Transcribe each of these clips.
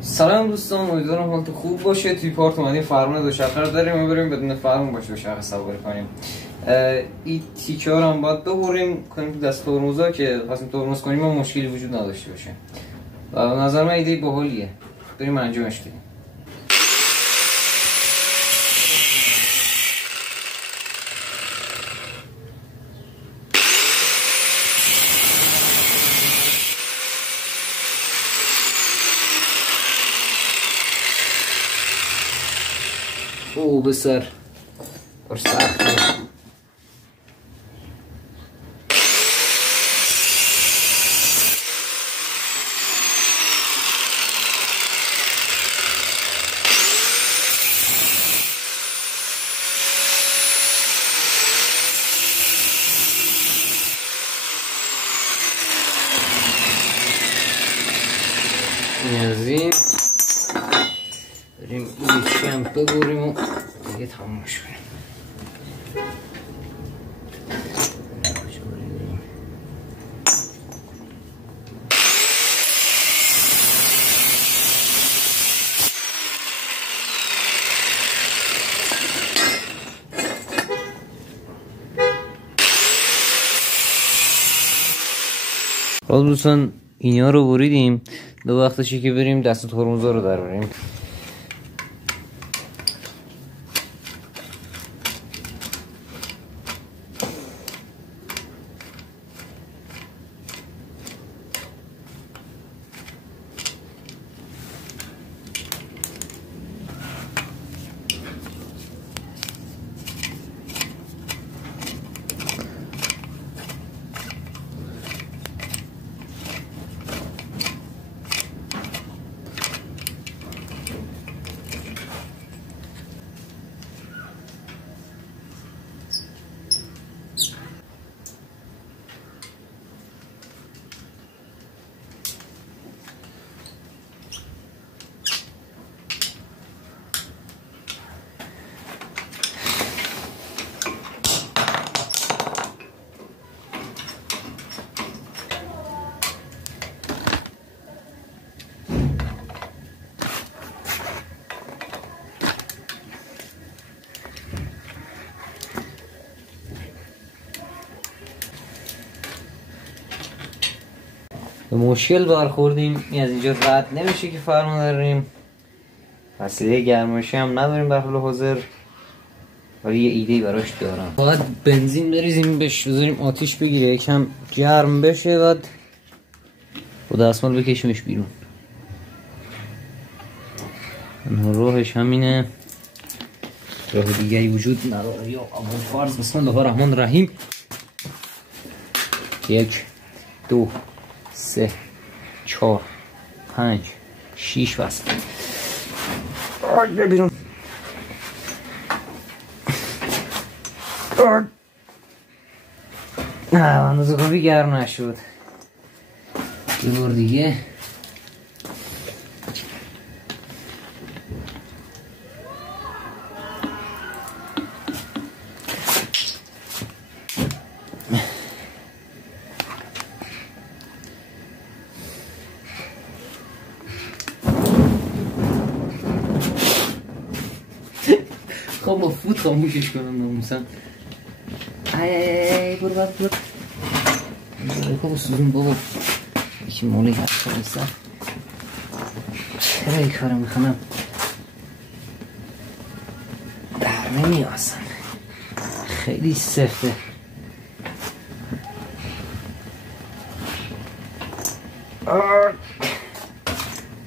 سلام دوستان، امیدوارم حالتون خوب باشه. توی پارت اومدیم فرمان دوچرخه رو داریم و بریم بدون فرمان باشه دوچرخه سواری کنیم. این تیکه ها رو هم باید ببریم کنیم دست ترمزا که خواستیم ترمز کنیم و مشکلی وجود نداشته باشه. و نظر من ایده باحالیه، بریم انجامش بدیم. او بسر بر سخته. این از این بریم یکی هم ببریم و دیگه تمامش کنیم. خب دوستان اینا رو بریدیم، دو وقتشه که بریم دست ترمزا رو در بریم. مشکل برخوردیم، این از اینجا رد نمیشه که فرمان داریم، وسیله گرمایشی هم نداریم در حال حاضر، ولی یه ایده براش دارم. باید بنزین بریزیم بهش بذاریم آتیش بگیره یکم گرم بشه، بعد با دستمال بکشیمش بیرون. راهش همینه، راه دیگری وجود نداره. یا اول فرض بسم الله الرحمن الرحیم. 1 2 3 4 5 6 بس بیرون. نه اندازه کافی گرم نشد. یه بار دیگه. خب با فوت خاموشش کنم ناموسم. ای برو برو برو سوزون بابا، یکی مولی هست کنیستم. چرا این کارو میکنم؟ در نمیاسم، خیلی سفته.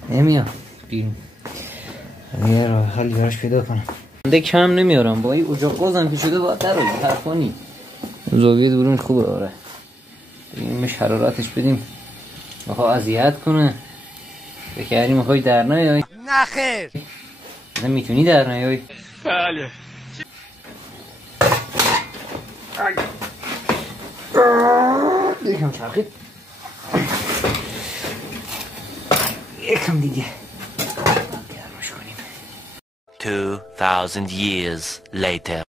نمیام بیرون، یه راه حلی براش پیدا کنم. ده کم نمیارم با این اجاق گازم که شده باید در رو ترخانی زاویه دورون خوبه. آره بگیمش حرارتش بدیم، میخوا اذیت کنه. بکردی میخوای در نیای؟ نه خیر، نمیتونی در نیای. بله یکم چرخید، یکم دیگه 2000 years later.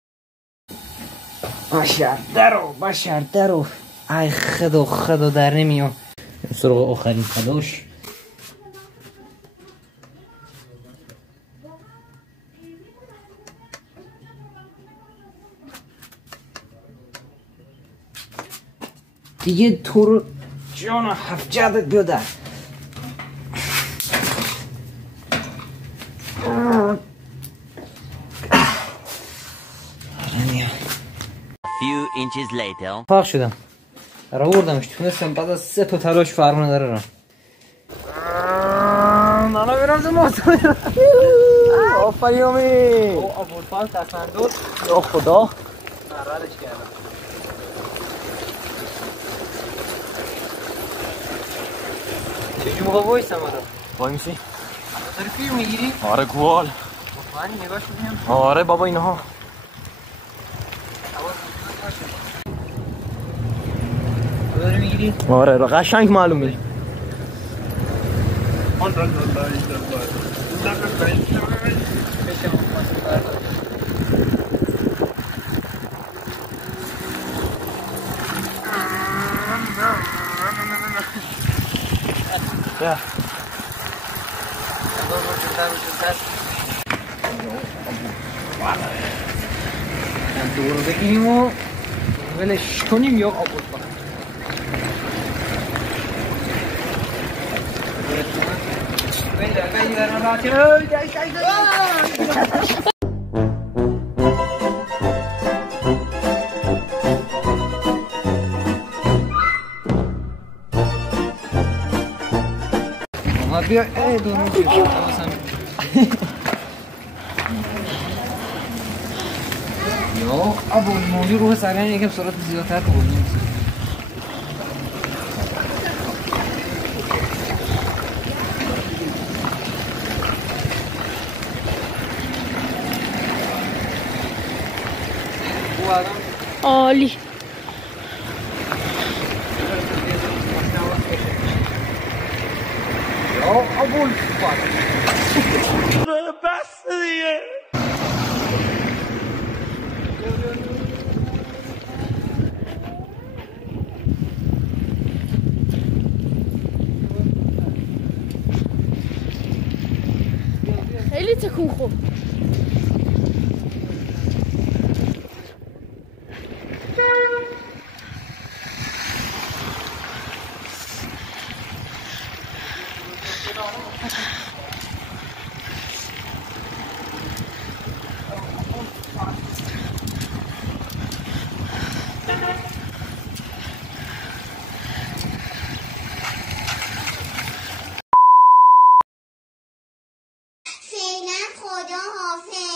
باشر درو ای خدا در نمیام. سراغ آخرین تلاش. دیگه تو رو جان هفت جدت بیاده. Few inches later. فرق شدم را بردمش تونستم بعد از 3 تا تلاش فرق نداره. نانا برم زماست آفریامی او ابوالفضل تسندر یا خدا مردش کردم. چجور موقع بایستم رو وای میسی؟ داری فیلم میگیری؟ آره گوال مطمئنی نگاش ببینم؟ آره بابا اینها داری میگیری؟ آره را قشنگ معلوم میشه. Ja. دور بگیریم و ولش کنیم یا آبود کنیم. بیا دورم بیا یا ابوالمولی روح سریعا یکم سرعت زیادتر کنیم. عالی. یا ابوالفضل بس دیگه. خیلی تکون خوب. فعلا خدا حافظ.